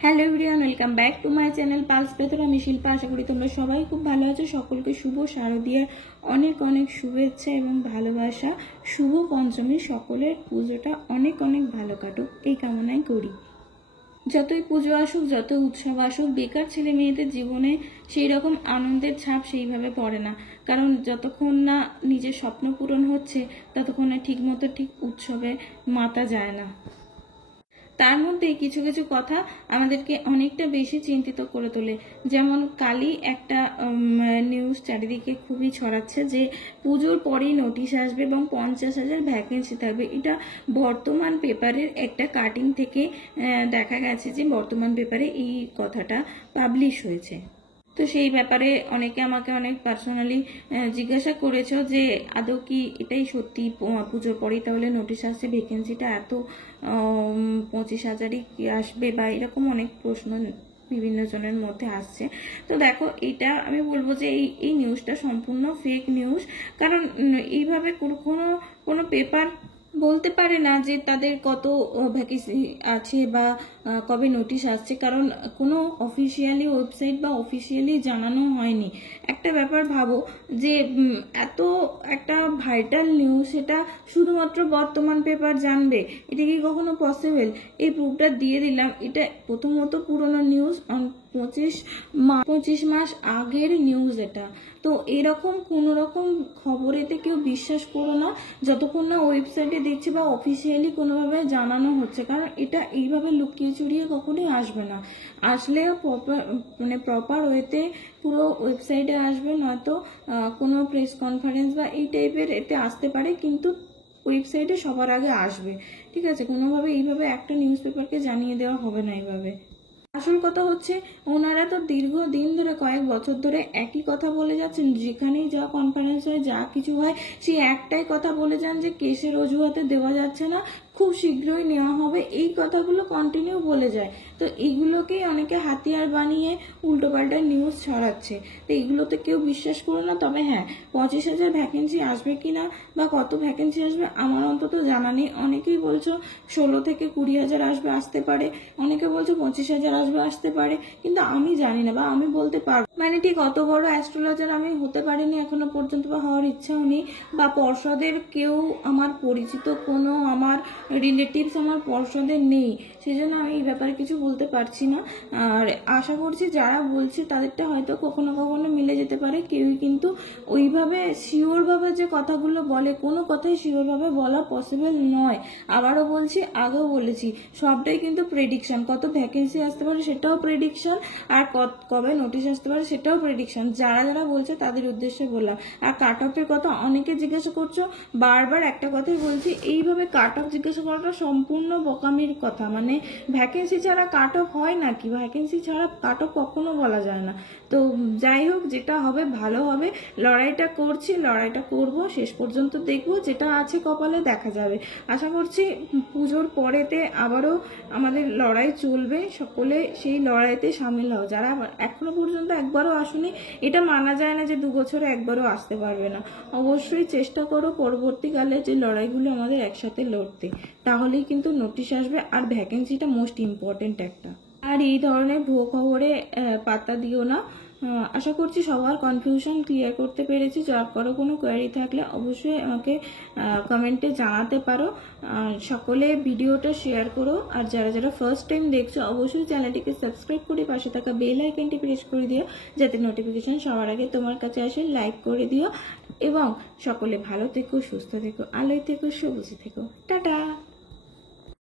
Hello everyone, welcome back to my channel পালস পেথর। আমি শিল্পা। আশা করি তোমরা সবাই খুব ভালো আছো। সকলকে শুভ শারদীয়ার অনেক অনেক শুভেচ্ছা এবং ভালোবাসা। শুভ পঞ্চমী। সকলের পুজোটা অনেক অনেক ভালো কাটুক এই কামনাই করি। যতই পুজো আসুক, যত উৎসব আসুক, বেকার ছেলে মেয়েদের জীবনে সেই রকম আনন্দের ছাপ সেইভাবে পড়ে না। কারণ যতক্ষণ না নিজের স্বপ্ন পূরণ হচ্ছে ততক্ষণ না ঠিক মতো ঠিক উৎসবে মাতা যায় না। তার মধ্যে কিছু কিছু কথা আমাদেরকে অনেকটা বেশি চিন্তিত করে তোলে। যেমন কালই একটা নিউজ চারিদিকে খুবই ছড়াচ্ছে যে পুজোর পরেই নোটিশ আসবে এবং 50,000 ভ্যাকেন্সি থাকবে। এটা বর্তমান পেপারের একটা কাটিং থেকে দেখা গেছে যে বর্তমান পেপারে এই কথাটা পাবলিশ হয়েছে। তো সেই ব্যাপারে অনেকে আমাকে অনেক পার্সোনালি জিজ্ঞাসা করেছো যে আদৌ কি এটাই সত্যি পুজোর পরেই তাহলে নোটিশ আসছে, ভ্যাকেন্সিটা এত 25,000ই কি আসবে, বা এরকম অনেক প্রশ্ন বিভিন্ন জনের মধ্যে আসছে। তো দেখো, এটা আমি বলবো যে এই নিউজটা সম্পূর্ণ ফেক নিউজ। কারণ এইভাবে কোনো পেপার বলতে পারে না যে তাদের কত ভ্যাকেন্সি আছে বা কবে নোটিশ আসছে, কারণ কোনো অফিসিয়ালি ওয়েবসাইট বা অফিসিয়ালি জানানো হয়নি। একটা ব্যাপার ভাবো যে এত একটা ভাইটাল নিউজ, সেটা শুধুমাত্র বর্তমান পেপার জানবে, এটা কি কখনো পসিবল? এই প্রুফটা দিয়ে দিলাম। এটা প্রথমত পুরনো নিউজ, 25 মাস আগের নিউজ এটা। তো এরকম কোনো রকম খবরেতে কেউ বিশ্বাস করো না যতক্ষণ না ওয়েবসাইটে দেখছে বা অফিসিয়ালি কোনোভাবে জানানো হচ্ছে। কারণ এটা এইভাবে লুকিয়ে চুরিয়ে কখনোই আসবে না। আসলে প্রপার ওয়েতে পুরো ওয়েবসাইটে আসবে, নয়তো কোনো প্রেস কনফারেন্স বা এই টাইপের এতে আসতে পারে, কিন্তু ওয়েবসাইটে সবার আগে আসবে। ঠিক আছে? কোনোভাবে এইভাবে একটা নিউজ পেপারকে জানিয়ে দেওয়া হবে না এইভাবে। আসল কথা হচ্ছে, ওনারা তো দীর্ঘদিন ধরে, কয়েক বছর ধরে একই কথা বলে যাচ্ছেন। যেখানেই যা কনফারেন্স হয়, যা কিছু হয়, সেই একটাই কথা বলে যান যে কেসের অজুহাতে দেওয়া যাচ্ছে না, খুব শীঘ্রই নেওয়া হবে। এই কথাগুলো কন্টিনিউ বলে যায়। তো এইগুলোকেই অনেকে হাতিয়ার বানিয়ে উল্টোপাল্টা নিউজ ছড়াচ্ছে। তো এইগুলোতে কেউ বিশ্বাস করো না। তবে হ্যাঁ, 25,000 ভ্যাকেন্সি আসবে কিনা বা কত ভ্যাকেন্সি আসবে আমার অন্তত জানা নেই। অনেকেই বলছো 16 থেকে 20,000 আসতে পারে, অনেকে বলছো 25,000 আসতে পারে, কিন্তু আমি জানি না বা আমি বলতে পারবো। মানে ঠিক অত বড় অ্যাস্ট্রোলজার আমি হতে পারিনি এখনো পর্যন্ত, বা হওয়ার ইচ্ছাও নেই। বা পর্ষদের কেউ আমার পরিচিত কোনো আমার রিলেটিভস আমার পর্ষদের নেই, সেজন্য আমি এই ব্যাপারে কিছু বলতে পারছি না। আর আশা করছি যারা বলছে তাদেরটা হয়তো কখনো কখনো মিলে যেতে পারে। কেউই কিন্তু ওইভাবে শিওর ভাবে যে কথাগুলো বলে, কোনো কথাই শিওর ভাবে বলা পসিবল নয়। আবারও বলছি, আগেও বলেছি, সবটাই কিন্তু প্রেডিকশন। কত ভ্যাকেন্সি আসতে পারে সেটাও প্রেডিকশন, আর কবে নোটিশ আসতে পারে সেটাও প্রেডিকশন। যারা যারা বলছে তাদের উদ্দেশ্যে বললাম। আর কাট অফের কথা অনেকে জিজ্ঞাসা করছো, বারবার একটা কথাই বলছি, এইভাবে কাট অফ জিজ্ঞাসা করাটা সম্পূর্ণ বোকামির কথা। মানে ভ্যাকেন্সি ছাড়া কাট অফ হয় নাকি? ভ্যাকেন্সি ছাড়া কাট অফ কখনো বলা যায় না। তো যাই হোক, যেটা হবে ভালো হবে। লড়াইটা করছি, লড়াইটা করব, শেষ পর্যন্ত দেখবো, যেটা আছে কপালে দেখা যাবে। আশা করছি পুজোর পরেতে আবারও আমাদের লড়াই চলবে। সকলে সেই লড়াইতে সামিল হও। যারা এখনো পর্যন্ত একবারও আসুনি, এটা মানা যায় না যে 2 বছরে একবারও আসতে পারবে না। অবশ্যই চেষ্টা করো পরবর্তীকালে যে লড়াইগুলো আমাদের একসাথে লড়তে, তাহলেই কিন্তু নোটিশ আসবে। আর ভ্যাকেন্সিটা মোস্ট ইম্পর্টেন্ট একটা। আর এই ধরনের ভুয়ো খবরে পাত্তা দিও না। আশা করছি সবার কনফিউশন ক্লিয়ার করতে পেরেছি। যার কোনো কোয়ারি থাকলে অবশ্যই আমাকে কমেন্টে জানাতে পারো। সকলে ভিডিওটা শেয়ার করো। আর যারা যারা ফার্স্ট টাইম দেখছো, অবশ্যই চ্যানেলটিকে সাবস্ক্রাইব করে পাশে থাকা বেল আইকনটি প্রেস করে দিও, যাতে নোটিফিকেশন সবার আগে তোমার কাছে আসে। লাইক করে দিও এবং সকলে ভালো থেকো, সুস্থ থেকো, আলোয় থেকো, সবুজে থেকো। টাটা।